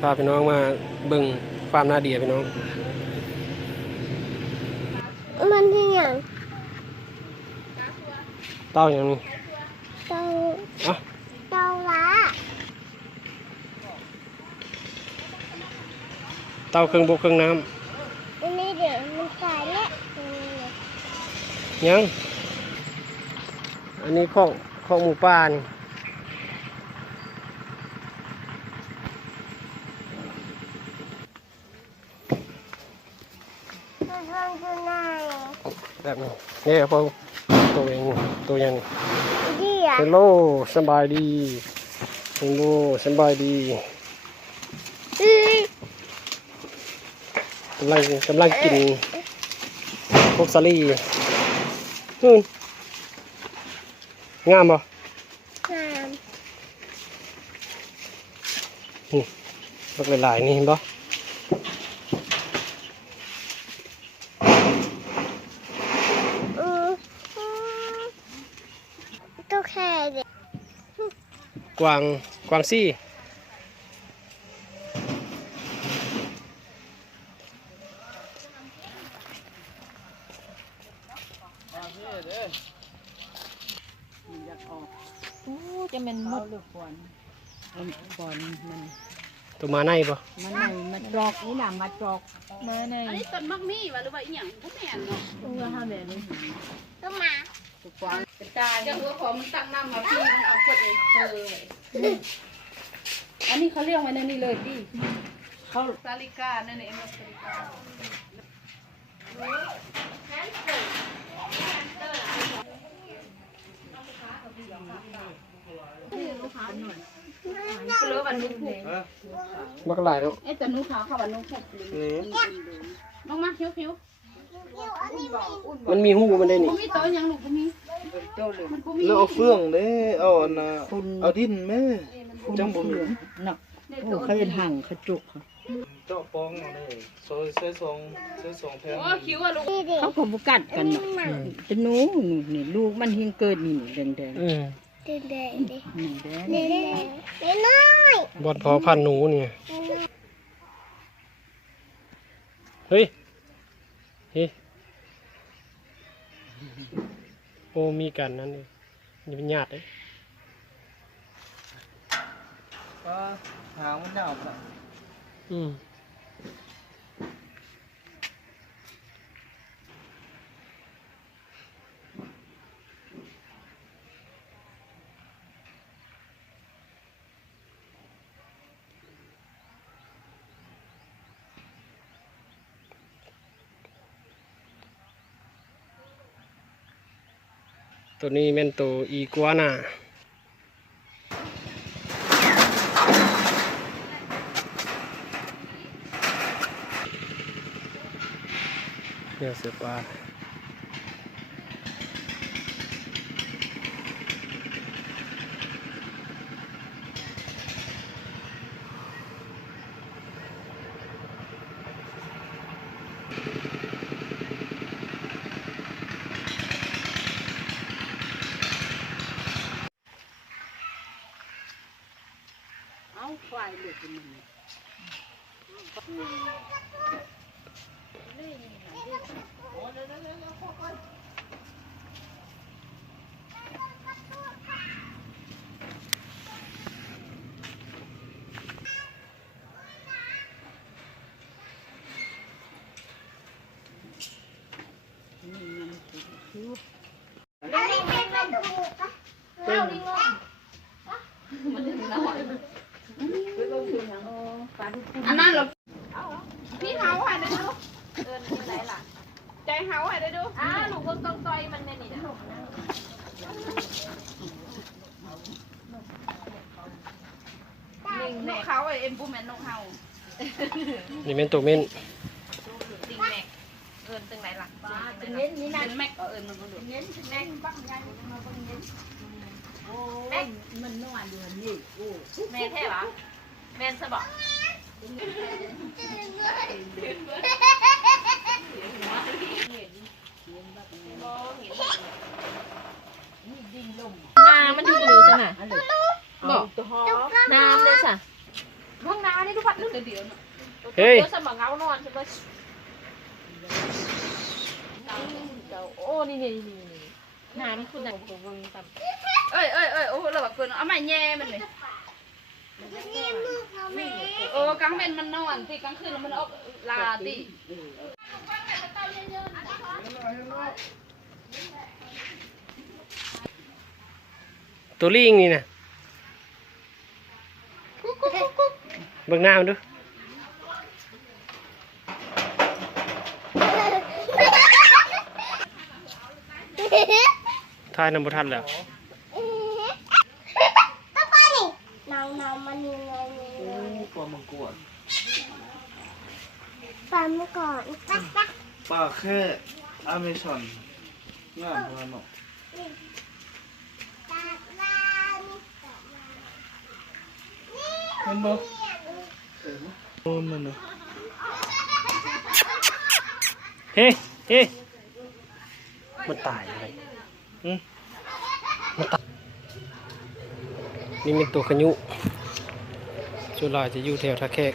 พาพี่น้องมาเบิ่งฟาร์มนาเดียพี่น้องมันที่อย่างเต้าอย่างนี้เตาอ่ะเตาละเต้าเครื่องบกเครื่องน้อันนี้เดี๋ยวมันตายแล้วำยังอันนี้ของหมูป่านี่มันทำอยู่ไหนแบบนี้นี่พอตัวเองตัวยังดีอ่ะเฮลโลสบายดีเฮลโลสบายดีกำลังกินพวกสาลี่งามป่ะงาม พวกหลายๆนี่เห็นป่ะตัวแค่เด็กกวางซี่จะเป็นมดหรือก่อนมันตัวมาในป่ะมันในมันจอกนี่น่ะมาจอกมาในอันนี้ต้นมักมี่วะหรือว่าอีหยังพวกแม่นเนาะตัวห้าแบบนี้ตัวหมา ถูกกวางกระจาย จะหัวของมันตั้งน้ำมาพี่มันเอาขวดเองอันนี้เขาเรียกไว้ในนี้เลยดิเขาซาลิกานั่นเองซาลิกาเลือวันนุ่งผูกมักหลายแล้วไอ้แต่นุ่งขาวเขาวันนุ่งผูกน้องมาคิ้วมันมีหูมันได้นี่มีโต๊ะยังลูกก็มีแล้วเอาเฟืองเด้เอาอันน่ะเอาดินแม่จังบ่มีหนักโอ้เขาเป็นห่างเขาจุกค่ะเจาะปองเอาเด้ใส่ซองแผ่นโอ้คิ้วอะลูกเขาผมบุกัดกันเนาะจะหนูนี่ลูกมันหิงเกิดนี่แดงเด็กเด็กเด็ก เด็ก เด็กเด็กน้อย บอดพอพันหนูเนี่ยเฮ้ยโอ้มีกันนั่นเลยนี่เป็นญาติเลยก็หางมันยาวน่ะตัวนี้เป็นตัวอีกัวน่าเนี่ยเสือปลาควายหลุดมันอันนี้เป็นมันตัวหมูปะเอาดิงมันถึงแล้วอันนั้นหรอพี่เฮาหายได้ดูไหนล่ะใจเฮาหายได้ดูหนูก็ต้องต่อยมันในนี่นะนกเขาเอ็มปูแมนนกเฮานี่เป็นตัวเม่นติงแม็กตึงไหนล่ะติงเน้นนี่นะแม็กมันก็ดูเน้นแม็กปักใหญ่แม็กมันนอนอยู่นี่แม่แท้หรอแม่สะบอกน้ำมันถึงรู้สินะบอกน้ำเลยสิ ห้องน้ำนี่ทุกวันนึกเดี๋ยว เฮ้ย เดี๋ยวสมองเงานอนใช่ไหมโอ้นี่น้ำคุณน่ะผมตำเอ้ยโอ้เราแบบเกินเอาไม้แย่มันเลยกลางเป็นมันนอนตีกลางคืนมันออกลาตี ตัวลิงนี่นะเบิ่งหน้ามันดูทายนำบ่ทันแล้ว ก็ไปนี่น้องมันยังไง ปลามังกร ปั๊มก่อนปั๊บ ปลาแค่อเมซอนงามพอเนาะเห็นบ่โอ้มันน่ะ เฮ้มันตายอะไรมันตายนี่เป็นตัวขยุส่วนลายจะอยู่แถวท่าแขก